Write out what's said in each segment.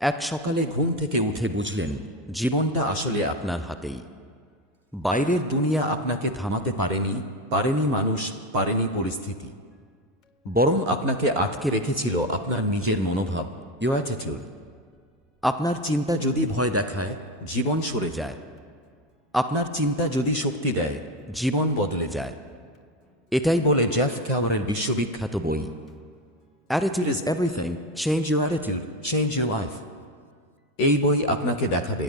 এক সকালে ঘুম থেকে উঠে বুঝলেন জীবনটা আসলে আপনার হাতেই। বাইরের দুনিয়া আপনাকে থামাতে পারেনি মানুষ, পারেনি পরিস্থিতি। বরং আপনাকে আটকে রেখেছিল আপনার নিজের মনোভাব, ইউর অ্যাটিটিউড। আপনার চিন্তা যদি ভয় দেখায়, জীবন সরে যায়। আপনার চিন্তা যদি শক্তি দেয়, জীবন বদলে যায়। এটাই বলে জেফ ক্যালরের বিশ্ববিখ্যাত বই attitude is everything, change your attitude, change your life. এই বই আপনাকে দেখাবে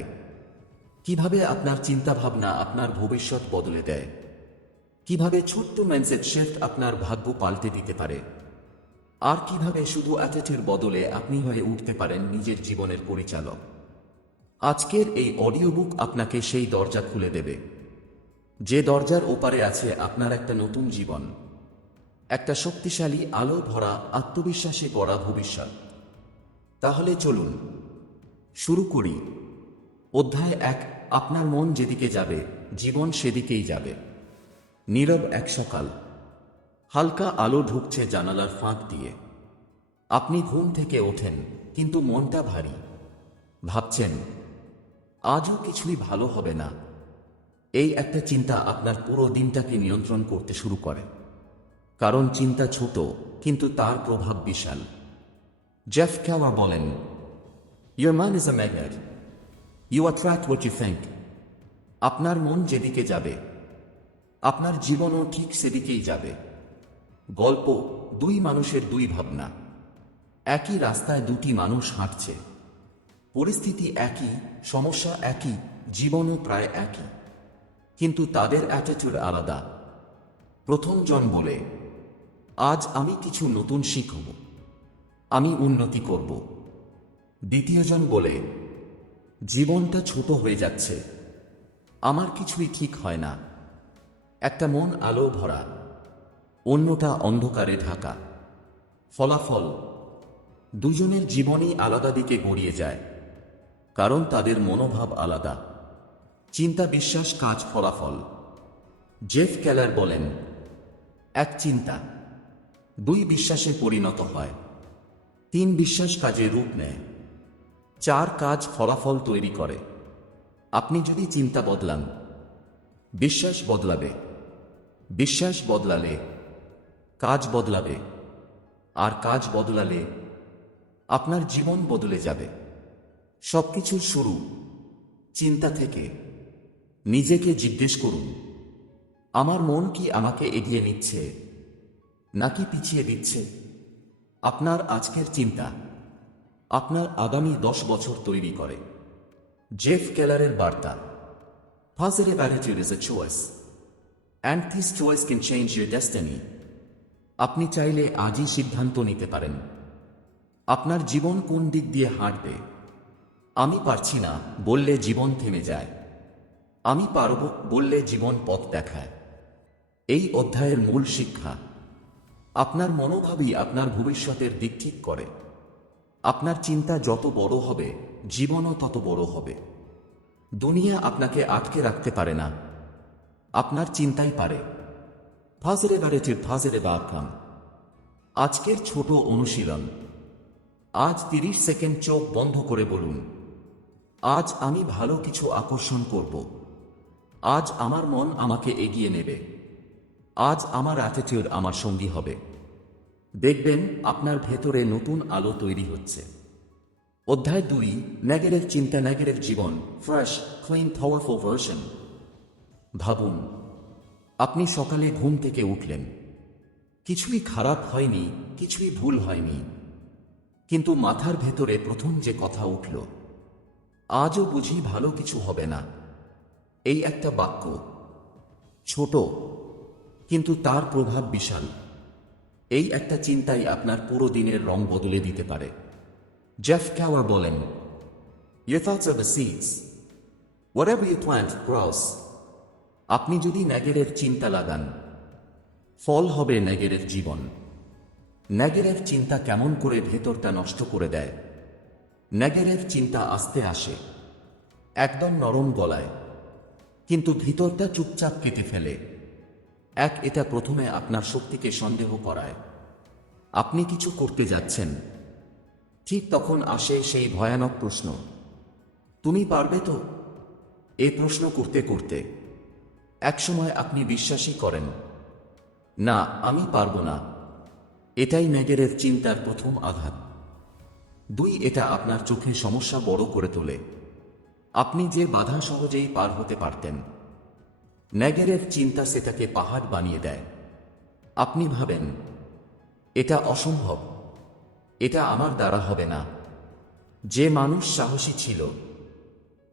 কিভাবে আপনার চিন্তাভাবনা আপনার ভবিষ্যৎ বদলে দেয়, কিভাবে ছোট্ট মাইন্ডসেট শিফট আপনার ভাগ্য পাল্টে দিতে পারে, আর কিভাবে শুধু অ্যাটিটিউড বদলে আপনি হয়ে উঠতে পারেন নিজের জীবনের পরিচালক। আজকের এই অডিও বুক আপনাকে সেই দরজা খুলে দেবে, যে দরজার ওপারে আছে আপনার একটা নতুন জীবন, একটা শক্তিশালী আলো ভরা আত্মবিশ্বাসে গড়া ভবিষ্যৎ। তাহলে চলুন শুরু করি। অধ্যায় 1। আপনার মন যেদিকে যাবে, জীবন সেদিকেই যাবে। নীরব এক সকাল। হালকা আলো ঢুকছে জানালার ফাঁক দিয়ে। আপনি ঘুম থেকে ওঠেন, কিন্তু মনটা ভারী। ভাবছেন, আজও কিছুই ভালো হবে না। এই একটা চিন্তা আপনার পুরো দিনটাকে নিয়ন্ত্রণ করতে শুরু করে। কারণ চিন্তা ছোট, কিন্তু তার প্রভাব বিশাল। জেফ ক্যালর বলেন, Your mind is a magnet. You attract what you think. আপনার মন যেদিকে যাবে, আপনার জীবনও ঠিক সেদিকেই যাবে। গল্প, দুই মানুষের দুই ভাবনা। একই রাস্তায় দুটি মানুষ হাঁটছে। পরিস্থিতি একই, সমস্যা একই, জীবনও প্রায় একই। কিন্তু তাদের অ্যাটিটিউড আলাদা। প্রথম জন বলে, আজ আমি কিছু নতুন শিখব, আমি উন্নতি করব। দ্বিতীয়জন বলে, জীবনটা ছোট হয়ে যাচ্ছে, আমার কিছুই ঠিক হয় না। একটা মন আলো ভরা, অন্যটা অন্ধকারে ঢাকা। ফলাফল, দুজনের জীবনই আলাদা দিকে গড়িয়ে যায়, কারণ তাদের মনোভাব আলাদা। চিন্তা, বিশ্বাস, কাজ, ফলাফল। জেফ ক্যালার বলেন, এক চিন্তা 2 বিশ্বাসে পরিণত হয়, 3 বিশ্বাস কাজে রূপ নেয়, 4 কাজ ফলাফল তৈরি করে। আপনি যদি চিন্তা বদলান, বিশ্বাস বদলাবে, বিশ্বাস বদলালে কাজ বদলাবে, আর কাজ বদলালে আপনার জীবন বদলে যাবে। সবকিছুর শুরু চিন্তা থেকে। নিজেকে জিজ্ঞেস করুন, আমার মন কি আমাকে এগিয়ে নিচ্ছে, নাকি পিছিয়ে দিচ্ছে? আপনার আজকের চিন্তা আপনার আগামী 10 বছর তৈরি করে। জেফ কেলারের বার্তা, positive attitude is a choice, and this choice can change your destiny. আপনি চাইলে আজই সিদ্ধান্ত নিতে পারেন আপনার জীবন কোন দিক দিয়ে হাঁটবে। আমি পারছি না বললে জীবন থেমে যায়, আমি পারব বললে জীবন পথ দেখায়। এই অধ্যায়ের মূল শিক্ষা, আপনার মনোভাবই আপনার ভবিষ্যতের দিক ঠিক করে। আপনার চিন্তা যত বড় হবে, জীবনও তত বড় হবে। দুনিয়া আপনাকে আটকে রাখতে পারে না, আপনার চিন্তাই পারে। Positive attitude, positive outcome. আজকের ছোট অনুশীলন। আজ 30 সেকেন্ড চোখ বন্ধ করে বলুন, আজ আমি ভালো কিছু আকর্ষণ করব, আজ আমার মন আমাকে এগিয়ে নেবে, আজ আমার অ্যাটিটিউড আমার সঙ্গী হবে। দেখবেন আপনার ভেতরে নতুন আলো তৈরি হচ্ছে। অধ্যায় 2। নেগেটিভ চিন্তা, নেগেটিভ জীবন, ফ্রেশ, ক্লিন, পাওয়ারফুল ভার্সন। ভাবুন, আপনি সকালে ঘুম থেকে উঠলেন, কিছুই খারাপ হয়নি, কিছুই ভুল হয়নি, কিন্তু মাথার ভেতরে প্রথম যে কথা উঠল, আজও বুঝি ভালো কিছু হবে না। এই একটা বাক্য, ছোট, কিন্তু তার প্রভাব বিশাল। এই একটা চিন্তাই আপনার পুরো দিনের রং বদলে দিতে পারে। জেফ ক্যালার বলেন, Your thoughts are the seeds. Whatever you plant grows. আপনি যদি নেগেটিভ চিন্তা লাগান, ফল হবে নেগেটিভ জীবন। নেগেটিভ চিন্তা কেমন করে ভেতরটা নষ্ট করে দেয়। নেগেটিভ চিন্তা আসতে আসে একদম নরম গলায়, কিন্তু ভিতরটা চুপচাপ কেটে ফেলে। এটা প্রথমে আপনার শক্তিকে সন্দেহ করায়। আপনি কিছু করতে যাচ্ছেন, ঠিক তখন আসে সেই ভয়ানক প্রশ্ন, তুমি পারবে তো? এ প্রশ্ন করতে করতে একসময় আপনি বিশ্বাসই করেন, না আমি পারব না। এটাই ন্যাগেরের চিন্তার প্রথম আঘাত। 2, এটা আপনার চোখে সমস্যা বড় করে তোলে। আপনি যে বাধা সহজেই পার হতে পারতেন, ন্যাগেরের চিন্তা সেটাকে পাহাড় বানিয়ে দেয়। আপনি ভাবেন, এটা অসম্ভব, এটা আমার দ্বারা হবে না। যে মানুষ সাহসী ছিল,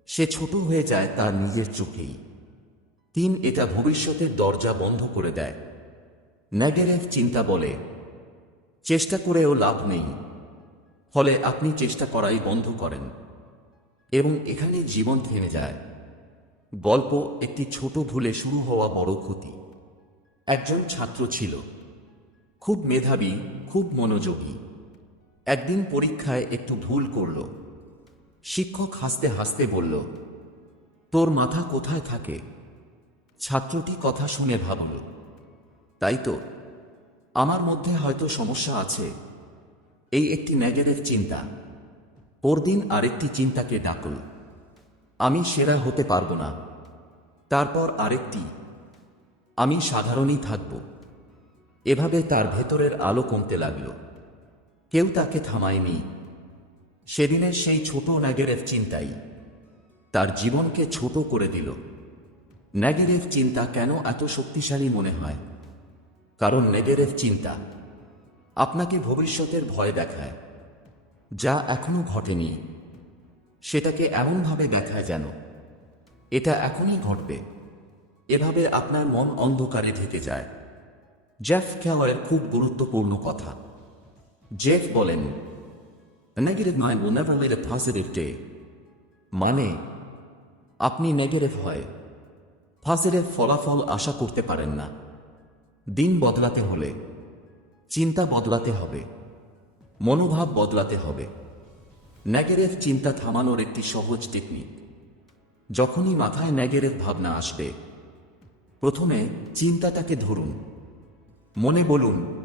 সে ছোট হয়ে যায় তার নিজের চোখেই। 3, এটা ভবিষ্যতের দরজা বন্ধ করে দেয়। ন্যাগেরের চিন্তা বলে, চেষ্টা করেও লাভ নেই। ফলে আপনি চেষ্টা করাই বন্ধ করেন এবং এখানে জীবন থেমে যায়। গল্প, একটি ছোট ভুলে শুরু হওয়া বড় ক্ষতি। একজন ছাত্র ছিল, খুব মেধাবী, খুব মনোযোগী। একদিন পরীক্ষায় একটু ভুল করল। শিক্ষক হাসতে হাসতে বলল, তোর মাথা কোথায় থাকে? ছাত্রটি কথা শুনে ভাবল, তাই তো, আমার মধ্যে হয়তো সমস্যা আছে। এই একটি ন্যাগেরের চিন্তা। পরদিন আরেকটি চিন্তাকে ডাকল, আমি সেরা হতে পারবো না। তারপর আরেকটি, আমি সাধারণই থাকব। এভাবে তার ভেতরের আলো কমতে লাগল। কেউ তাকে থামায়নি। সেদিনের সেই ছোট ন্যাগেরের চিন্তাই তার জীবনকে ছোট করে দিল। ন্যাগেরের চিন্তা কেন এত শক্তিশালী মনে হয়? কারণ ন্যাগেরের চিন্তা আপনাকে ভবিষ্যতের ভয় দেখায়, যা এখনো ঘটেনি। সেটাকে এমনভাবে দেখায় যেন এটা এখনই ঘটবে। এভাবে আপনার মন অন্ধকারে ঢেকে যায়। জেফ কেলরের খুব গুরুত্বপূর্ণ কথা। জেফ বলেন, "A negative mind will never lead a positive day." মানে, আপনি নেগেটিভ হয় পজিটিভ ফলাফল আশা করতে পারেন না। দিন বদলাতে হলে চিন্তা বদলাতে হবে, মনোভাব বদলাতে হবে। নেগেটিভ চিন্তা থামানোর একটি সহজ টেকনিক। যখনই মাথায় নেগেটিভ ভাবনা আসবে, প্রথমে চিন্তাটাকে ধরুন। মনে বলুন,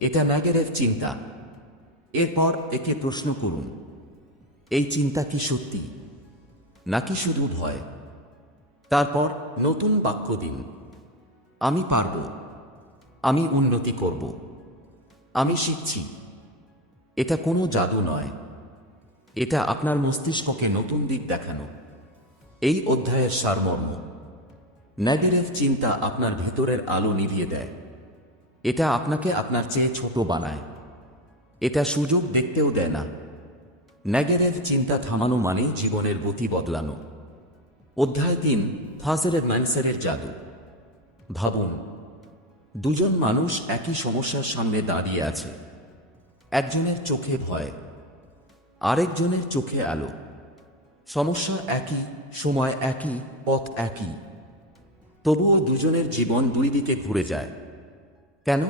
এটা নেগেটিভ চিন্তা। এরপর একে প্রশ্ন করুন, এই চিন্তা কি সত্যি নাকি শুধু ভয়? তারপর নতুন বাক্য দিন, আমি পারব, আমি উন্নতি করব, আমি শিখছি। এটা কোনো জাদু নয়, এটা আপনার মস্তিষ্ককে নতুন দিক দেখানো। এই অধ্যায়ের সারমর্ম, নেগেটিভ চিন্তা আপনার ভেতরের আলো নিভিয়ে দেয়। এটা আপনাকে আপনার চেয়ে ছোট বানায়। এটা সুযোগ দেখতেও দেয় না। নেগেটিভ চিন্তা থামানো মানেই জীবনের গতি বদলানো। অধ্যায় 3, পজিটিভ মাইন্ডসেটের জাদু। ভাবুন, দুজন মানুষ একই সমস্যার সামনে দাঁড়িয়ে আছে। একজনের চোখে ভয়, আরেকজনের চোখে আলো। সমস্যা একই, সময় একই, পথ একই। তবুও দুজনের জীবন দুই দিকে ঘুরে যায়। কেন?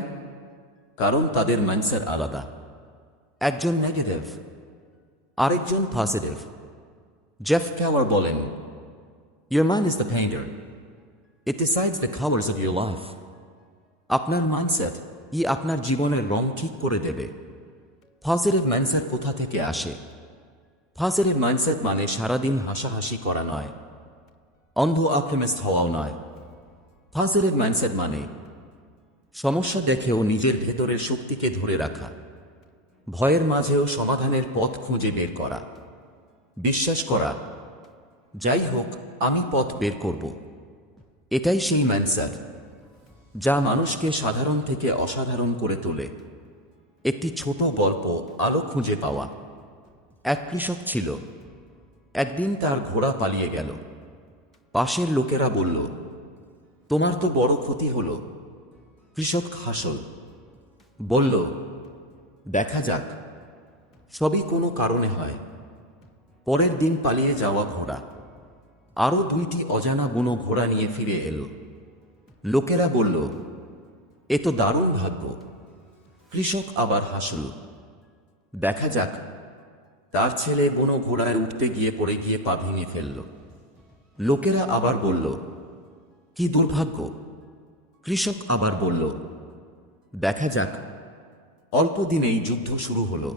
কারণ তাদের মাইন্ডসেট আলাদা। একজন নেগেটিভ, আরেকজন পজিটিভ। জেফ কেলর বলেন, Your mind is the painter. It decides the colors of your life. আপনার মাইন্ডসেট আপনার জীবনের রং ঠিক করে দেবে। পজিটিভ মাইন্ডসেট কোথা থেকে আসে? পজিটিভ মাইন্ডসেট মানে সারাদিন হাসাহাসি করা নয়, অন্ধ অপটিমিস্ট হওয়াও নয়। পজিটিভ মাইন্ডসেট মানে সমস্যা দেখেও নিজের ভেতরের শক্তিকে ধরে রাখা, ভয়ের মাঝেও সমাধানের পথ খুঁজে বের করা, বিশ্বাস করা, যাই হোক আমি পথ বের করব। এটাই সেই মাইন্ডসেট যা মানুষকে সাধারণ থেকে অসাধারণ করে তোলে। একটি ছোট গল্প, আলো খুঁজে পাওয়া। এক কৃষক ছিল। একদিন তার ঘোড়া পালিয়ে গেল। পাশের লোকেরা বলল, তোমার তো বড় ক্ষতি হলো। কৃষক হাসল, বলল, দেখা যাক, সবই কোনো কারণে হয়। পরের দিন পালিয়ে যাওয়া ঘোড়া আরও 2টি অজানা বুনো ঘোড়া নিয়ে ফিরে এলো। লোকেরা বলল, এ তো দারুণ ভাগ্য। কৃষক আবার হাসল, দেখা যাক। তার ছেলে বুনো ঘোড়ায় উঠতে গিয়ে পড়ে গিয়ে পা ভেঙে ফেলল। লোকেরা আবার বলল, কি দুর্ভাগ্য। কৃষক আবার বলল, দেখা যাক। অল্প দিনেই যুদ্ধ শুরু হলো।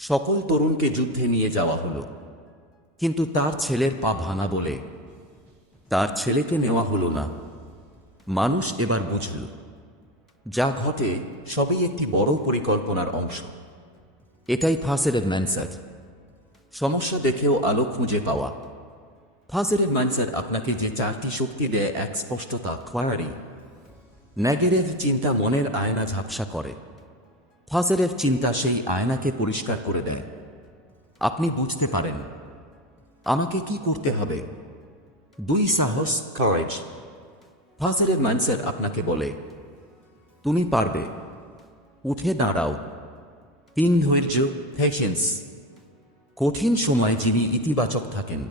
সকল তরুণকে যুদ্ধে নিয়ে যাওয়া হলো, কিন্তু তার ছেলের পা ভাঙা বলে তার ছেলেকে নেওয়া হলো না। মানুষ এবার বুঝল, যা ঘটে সবই একটি বড় পরিকল্পনার অংশ। এটাই ফাসেরের মাইন্ডসেট, সমস্যা দেখেও আলো খুঁজে পাওয়া। ফাসেরের মাইন্ডসেট আপনাকে যে চারটি শক্তি দেয়: এক, স্পষ্টতা, ক্লারিটি। নেগেটিভ চিন্তা মনের আয়না ঝাপসা করে, ফাসেরের চিন্তা সেই আয়নাকে পরিষ্কার করে দেয়। আপনি বুঝতে পারেন আমাকে কি করতে হবে। 2, সাহস, কারেজ। ফাসেরের মাইন্ডসেট আপনাকে বলে তুমি পারবে, উঠে দাঁড়াও। 3, ধৈর্য, পেশেন্স। কঠিন সময় যিনি ইতিবাচক থাকেন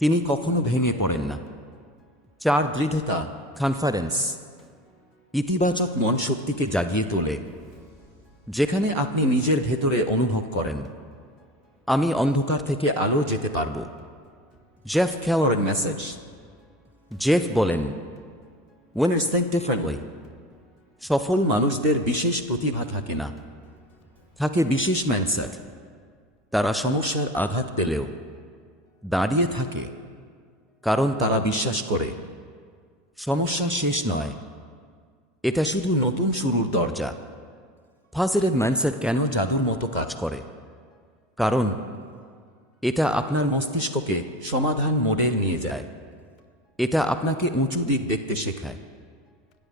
তিনি কখনো ভেঙে পড়েন না। 4, দৃঢ়তা, কনফিডেন্স। ইতিবাচক মন শক্তিকে জাগিয়ে তোলে। যেখানে আপনি নিজের ভেতরে অনুভব করেন আমি অন্ধকার থেকে আলো যেতে পারব। জেফ কেলরের মেসেজ। জেফ বলেন, উইনার্স থিংক ডিফারেন্টলি। সফল মানুষদের বিশেষ প্রতিভা থাকে না, থাকে বিশেষ মাইন্ডসেট। তারা সমস্যার আঘাত পেলেও দাঁড়িয়ে থাকে, কারণ তারা বিশ্বাস করে সমস্যা শেষ নয়, এটা শুধু নতুন শুরুর দরজা। পজিটিভ মাইন্ডসেট কেন জাদুর মতো কাজ করে? কারণ এটা আপনার মস্তিষ্ককে সমাধান মোডে নিয়ে যায়। এটা আপনাকে উঁচু দিক দেখতে শেখায়।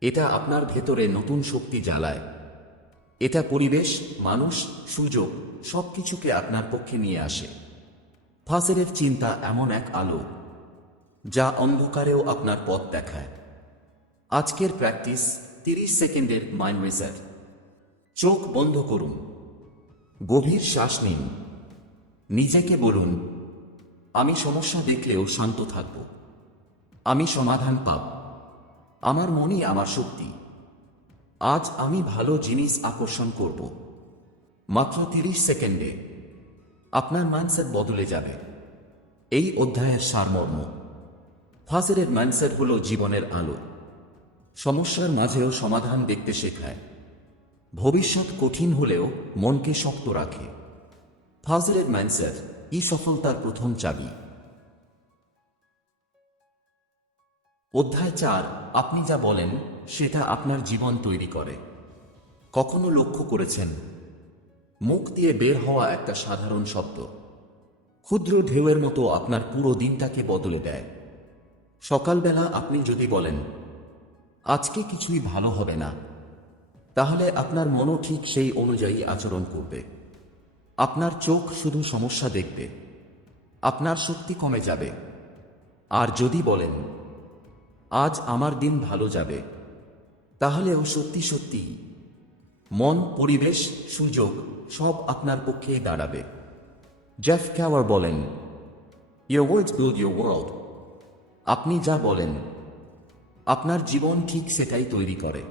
এটা আপনার ভেতরে নতুন শক্তি জ্বালায়। এটা পরিবেশ, মানুষ, সুযোগ সবকিছুকে আপনার পক্ষে নিয়ে আসে। পজিটিভ চিন্তা এমন এক আলো যা অন্ধকারেও আপনার পথ দেখায়। আজকের প্র্যাকটিস 30 সেকেন্ডের মাইন্ড রিসেট। চোখ বন্ধ করুন, গভীর শ্বাস নিন, নিজেকে বলুন আমি সমস্যা দেখলেও শান্ত থাকব, আমি সমাধান পাব, আমার মনই আমার শক্তি, আজ আমি ভালো জিনিস আকর্ষণ করব। মাত্র 30 সেকেন্ডে আপনার মাইন্ডসেট বদলে যাবে। এই অধ্যায়ের সারমর্ম: পজিটিভ মাইন্ডসেট হলো জীবনের আলো। সমস্যার মাঝেও সমাধান দেখতে শেখায়। ভবিষ্যৎ কঠিন হলেও মনকে শক্ত রাখে। পজিটিভ মাইন্ডসেট সফলতার প্রথম চাবি। অধ্যায় 4, আপনি যা বলেন সেটা আপনার জীবন তৈরি করে। কখনো লক্ষ্য করেছেন মুখ দিয়ে বের হওয়া একটা সাধারণ শব্দ ক্ষুদ্র ঢেউয়ের মতো আপনার পুরো দিনটাকে বদলে দেয়? সকালবেলা আপনি যদি বলেন আজকে কিছুই ভালো হবে না, তাহলে আপনার মনও ঠিক সেই অনুযায়ী আচরণ করবে। আপনার চোখ শুধু সমস্যা দেখবে, আপনার শক্তি কমে যাবে। আর যদি বলেন আজ আমার দিন ভালো যাবে, তাহলেও সত্যি সত্যি মন, পরিবেশ, সুযোগ সব আপনার পক্ষেই দাঁড়াবে। জেফ কেলর বলেন, Your words build your world. আপনি যা বলেন আপনার জীবন ঠিক সেটাই তৈরি করে।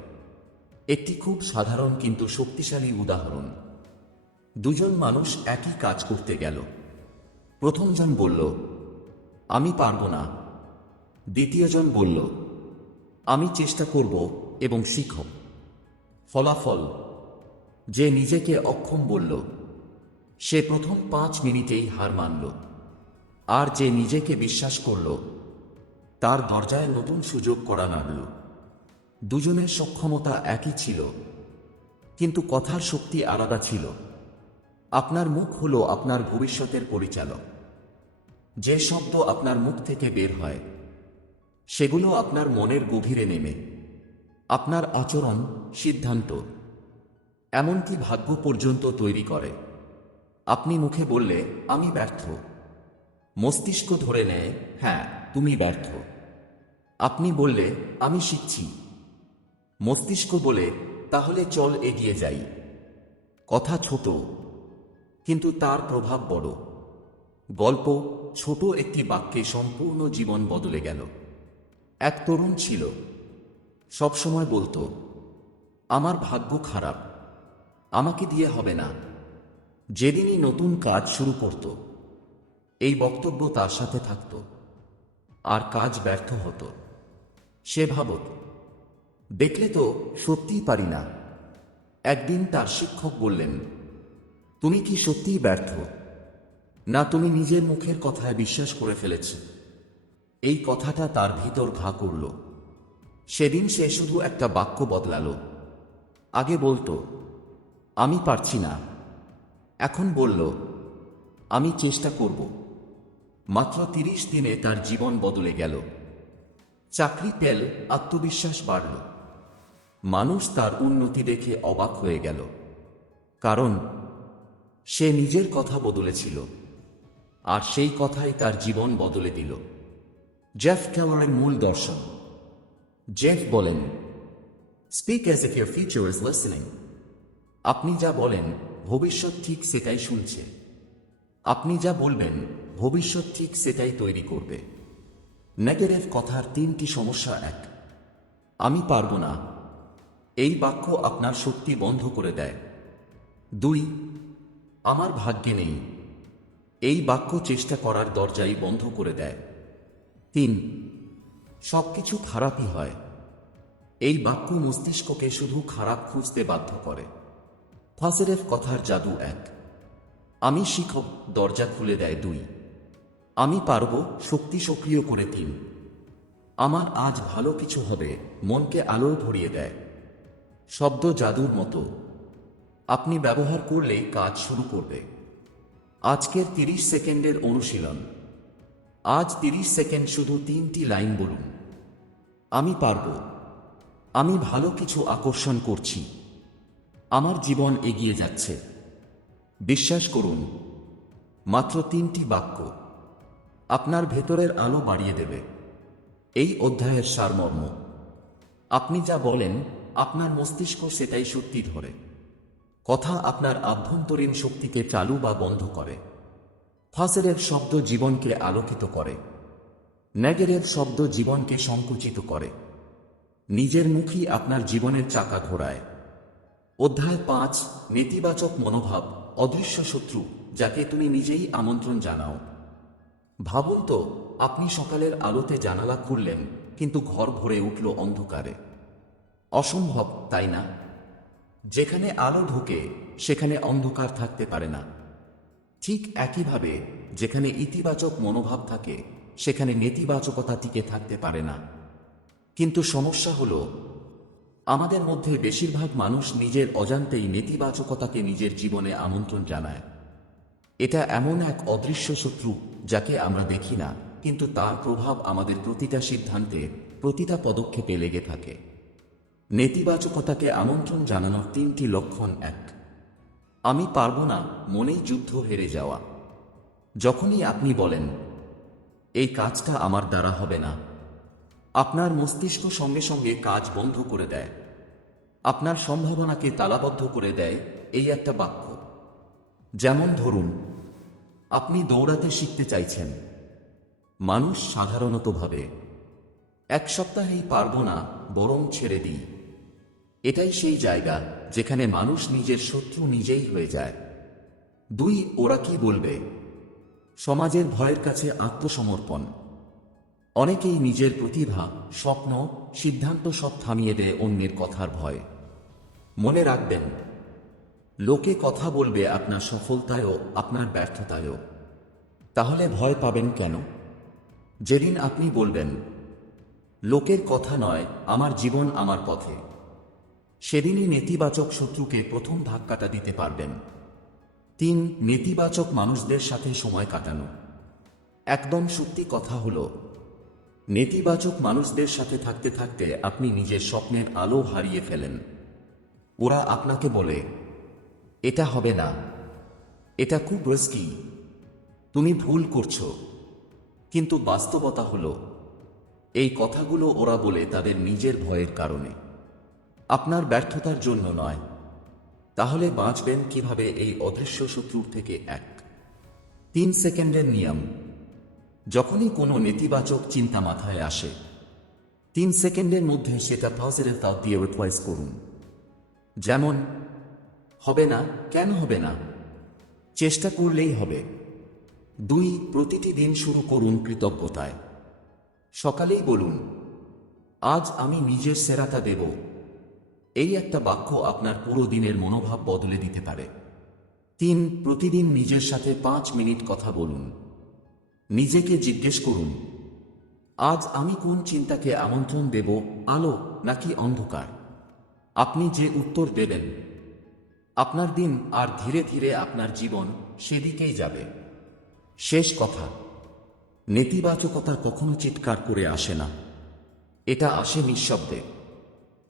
একটি খুব সাধারণ কিন্তু শক্তিশালী উদাহরণ: দুজন মানুষ একই কাজ করতে গেল। প্রথমজন বলল আমি পারব না, দ্বিতীয়জন বলল আমি চেষ্টা করব এবং শিখব। ফলাফল: যে নিজেকে অক্ষম বলল সে প্রথম 5 মিনিটেই হার মানল, আর যে নিজেকে বিশ্বাস করল তার দরজায় নতুন সুযোগ করা নাড়ল। দুজনের সক্ষমতা একই ছিল, কিন্তু কথার শক্তি আলাদা ছিল। আপনার মুখ হলো আপনার ভবিষ্যতের পরিচালক। যে শব্দ আপনার মুখ থেকে বের হয় সেগুলো আপনার মনের গভীরে নেমে আপনার আচরণ, সিদ্ধান্ত, এমনকি ভাগ্য পর্যন্ত তৈরি করে। আপনি মুখে বললে আমি ব্যর্থ, মস্তিষ্ক ধরে নেয় হ্যাঁ তুমি ব্যর্থ। আপনি বললে আমি শিখছি, মস্তিষ্ক বলে তাহলে চল এগিয়ে যাই। কথা ছোট, কিন্তু তার প্রভাব বড়। গল্প: ছোট একটি বাক্যে সম্পূর্ণ জীবন বদলে গেল। এক তরুণ ছিল, সবসময় বলতো আমার ভাগ্য খারাপ, আমাকে দিয়ে হবে না। যেদিনই নতুন কাজ শুরু করত এই বক্তব্য তার সাথে থাকত, আর কাজ ব্যর্থ হতো। সে ভাবত দেখলে তো সত্যিই পারি না। একদিন তার শিক্ষক বললেন তুমি কি সত্যিই ব্যর্থ, না তুমি নিজের মুখের কথায় বিশ্বাস করে ফেলেছ? এই কথাটা তার ভিতর ঘা করল। সেদিন সে শুধু একটা বাক্য বদলালো। আগে বলতো আমি পারছি না, এখন বলল আমি চেষ্টা করব। মাত্র 30 দিনে তার জীবন বদলে গেল। চাকরি পেল, আত্মবিশ্বাস বাড়ল। মানুষ তার উন্নতি দেখে অবাক হয়ে গেল, কারণ সে নিজের কথা বদলেছিল, আর সেই কথাই তার জীবন বদলে দিল। জেফ কেলরের মূল দর্শন। জেফ বলেন, speak as if your future is listening. আপনি যা বলেন ভবিষ্যৎ ঠিক সেটাই শুনছে। আপনি যা বলবেন ভবিষ্যৎ ঠিক সেটাই তৈরি করবে। নেগেটিভ কথার 3টি সমস্যা। 1, আমি পারবো না। এই বাক্য আপনার শক্তি বন্ধ করে দেয়। 2, আমার ভাগ্যে নেই। এই বাক্য চেষ্টা করার দরজাই বন্ধ করে দেয়। 3, সবকিছু খারাপই হয়। এই বাক্য মস্তিষ্ককে শুধু খারাপ খুঁজতে বাধ্য করে। পজিটিভ কথার জাদু। 1, আমি শিখব, দরজা খুলে দেয়। 2, আমি পারবো, শক্তি সক্রিয় করে। 3, আমার আজ ভালো কিছু হবে, মনকে আলো ভরিয়ে দেয়। শব্দ জাদুর মতো, আপনি ব্যবহার করলেই কাজ শুরু করবে। আজকের 30 সেকেন্ডের অনুশীলন। আজ 30 সেকেন্ড শুধু 3টি লাইন বলুন। আমি পারবো, আমি ভালো কিছু আকর্ষণ করছি, আমার জীবন এগিয়ে যাচ্ছে। বিশ্বাস করুন, মাত্র 3টি বাক্য আপনার ভেতরের আলো বাড়িয়ে দেবে। এই অধ্যায়ের সারমর্ম, আপনি যা বলেন আপনার মস্তিষ্ক সেটাই সত্যি ধরে। কথা আপনার আভ্যন্তরীণ শক্তিকে চালু বা বন্ধ করে। পজিটিভ শব্দ জীবনকে আলোকিত করে, নেগেটিভ শব্দ জীবনকে সংকুচিত করে। নিজের মুখই আপনার জীবনের চাকা ঘোরায়। অধ্যায় 5, নেতিবাচক মনোভাব, অদৃশ্য শত্রু যাকে তুমি নিজেই আমন্ত্রণ জানাও। ভাবুন তো, আপনি সকালের আলোতে জানালা খুললেন, কিন্তু ঘর ভরে উঠল অন্ধকারে। অসম্ভব, তাই না? যেখানে আলো ঢোকে সেখানে অন্ধকার থাকতে পারে না। ঠিক একইভাবে যেখানে ইতিবাচক মনোভাব থাকে সেখানে নেতিবাচকতা টিকে থাকতে পারে না। কিন্তু সমস্যা হলো, আমাদের মধ্যে বেশিরভাগ মানুষ নিজের অজান্তেই নেতিবাচকতাকে নিজের জীবনে আমন্ত্রণ জানায়। এটা এমন এক অদৃশ্য শত্রু যাকে আমরা দেখি না, কিন্তু তার প্রভাব আমাদের প্রতিটা সিদ্ধান্তে, প্রতিটা পদক্ষেপে লেগে থাকে। নেতিবাচকতাকে আমন্ত্রণ জানানোর 3টি লক্ষণ। 1, আমি পারবো না, মনেই যুদ্ধ হেরে যাওয়া। যখনই আপনি বলেন এই কাজটা আমার দ্বারা হবে না, আপনার মস্তিষ্ক সঙ্গে সঙ্গে কাজ বন্ধ করে দেয়। আপনার সম্ভাবনাকে তালাবদ্ধ করে দেয় এই একটা বাক্য। যেমন ধরুন, আপনি দৌড়াতে শিখতে চাইছেন। মানুষ সাধারণত ভাবে 1 সপ্তাহেই পারবো না, বরং ছেড়ে দিই। এটাই সেই জায়গা যেখানে মানুষ নিজের শত্রু নিজেই হয়ে যায়। 2, ওরা কি বলবে? সমাজের ভয়ের কাছে আত্মসমর্পণ। অনেকেই নিজের প্রতিভা, স্বপ্ন, সিদ্ধান্ত সব থামিয়ে দেয় অন্যের কথার ভয়ে। মনে রাখবেন, লোকে কথা বলবে আপনার সফলতায়ও, আপনার ব্যর্থতায়ও। তাহলে ভয় পাবেন কেন? যেদিন আপনি বলবেন লোকের কথা নয়, আমার জীবন আমার পথে, সেদিনই নেতিবাচক শত্রুকে প্রথম ধাক্কাটা দিতে পারবেন। 3, নেতিবাচক মানুষদের সাথে সময় কাটানো। একদম সত্যি কথা হলো, নেতিবাচক মানুষদের সাথে থাকতে থাকতে আপনি নিজের স্বপ্নের আলো হারিয়ে ফেলেন। ওরা আপনাকে বলে এটা হবে না, এটা খুব রিস্কি, তুমি ভুল করছো। কিন্তু বাস্তবতা হলো, এই কথাগুলো ওরা বলে তাদের নিজের ভয়ের কারণে, আপনার ব্যর্থতার জন্য নয়। তাহলে বাঁচবেন কিভাবে এই অদৃশ্য শত্রুর থেকে? 1, 3 সেকেন্ডের নিয়ম। যখনই কোনো নেতিবাচক চিন্তা মাথায় আসে, 3 সেকেন্ডের মধ্যে সেটা পজিটিভ থট দিয়ে রিপ্লেস করুন। যেমন, হবে না, কেন হবে না, চেষ্টা করলেই হবে। 2, প্রতিটি দিন শুরু করুন কৃতজ্ঞতায়। সকালেই বলুন আজ আমি নিজের সেরাটা দেব। এই একটা বাক্য আপনার পুরো দিনের মনোভাব বদলে দিতে পারে। 3. প্রতিদিন নিজের সাথে 5 মিনিট কথা বলুন। নিজেকে জিজ্ঞেস করুন, আজ আমি কোন চিন্তাকে আমন্ত্রণ দেব, আলো নাকি অন্ধকার? আপনি যে উত্তর দেবেন, আপনার দিন আর ধীরে ধীরে আপনার জীবন সেদিকেই যাবে। শেষ কথা, নেতিবাচকতা কখনো চিৎকার করে আসে না, এটা আসে নিঃশব্দে।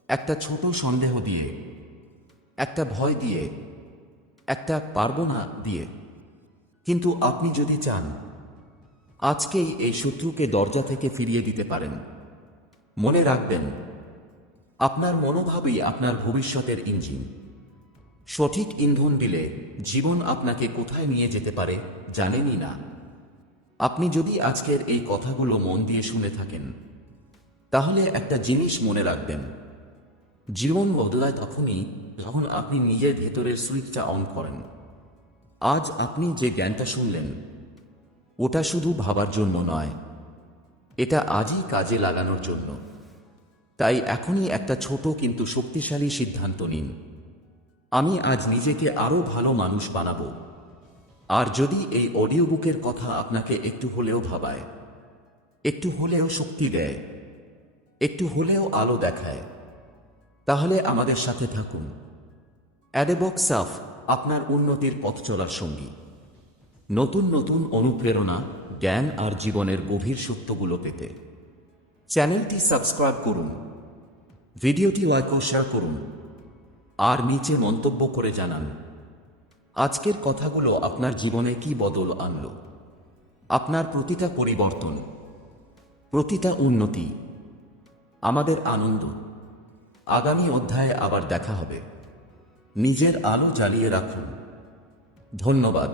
একটা ছোট সন্দেহ দিয়ে, একটা ভয় দিয়ে, একটা পারবো না দিয়ে। কিন্তু আপনি যদি চান, আজকেই এই শত্রুকে দরজা থেকে ফিরিয়ে দিতে পারেন। মনে রাখবেন, আপনার মনোভাবই আপনার ভবিষ্যতের ইঞ্জিন। সঠিক ইন্ধন দিলে জীবন আপনাকে কোথায় নিয়ে যেতে পারে জানেনই না। আপনি যদি আজকের এই কথাগুলো মন দিয়ে শুনে থাকেন, তাহলে একটা জিনিস মনে রাখবেন, জীবন বদলায় তখনই যখন আপনি নিজের ভেতরের সুইচটা অন করেন। আজ আপনি যে জ্ঞানটা শুনলেন, ওটা শুধু ভাবার জন্য নয়, এটা আজই কাজে লাগানোর জন্য। তাই এখনই একটা ছোট কিন্তু শক্তিশালী সিদ্ধান্ত নিন, আমি আজ নিজেকে আরো ভালো মানুষ বানাবো। আর যদি এই অডিও বুকের কথা আপনাকে একটু হলেও ভাবায়, একটু হলেও শক্তি দেয়, একটু হলেও আলো দেখায়, তাহলে আমাদের সাথে থাকুন। অ্যাডেবক সাফ, আপনার উন্নতির পথ চলার সঙ্গী। নতুন নতুন অনুপ্রেরণা, জ্ঞান আর জীবনের গভীর সত্যগুলো পেতে চ্যানেলটি সাবস্ক্রাইব করুন, ভিডিওটি লাইক ও শেয়ার করুন, আর নিচে মন্তব্য করে জানান আজকের কথাগুলো আপনার জীবনে কি বদল আনলো। আপনার প্রতিটা পরিবর্তন, প্রতিটা উন্নতি আমাদের আনন্দ। আগামী অধ্যায়ে আবার দেখা হবে। নিজের আলো জ্বালিয়ে রাখুন। ধন্যবাদ।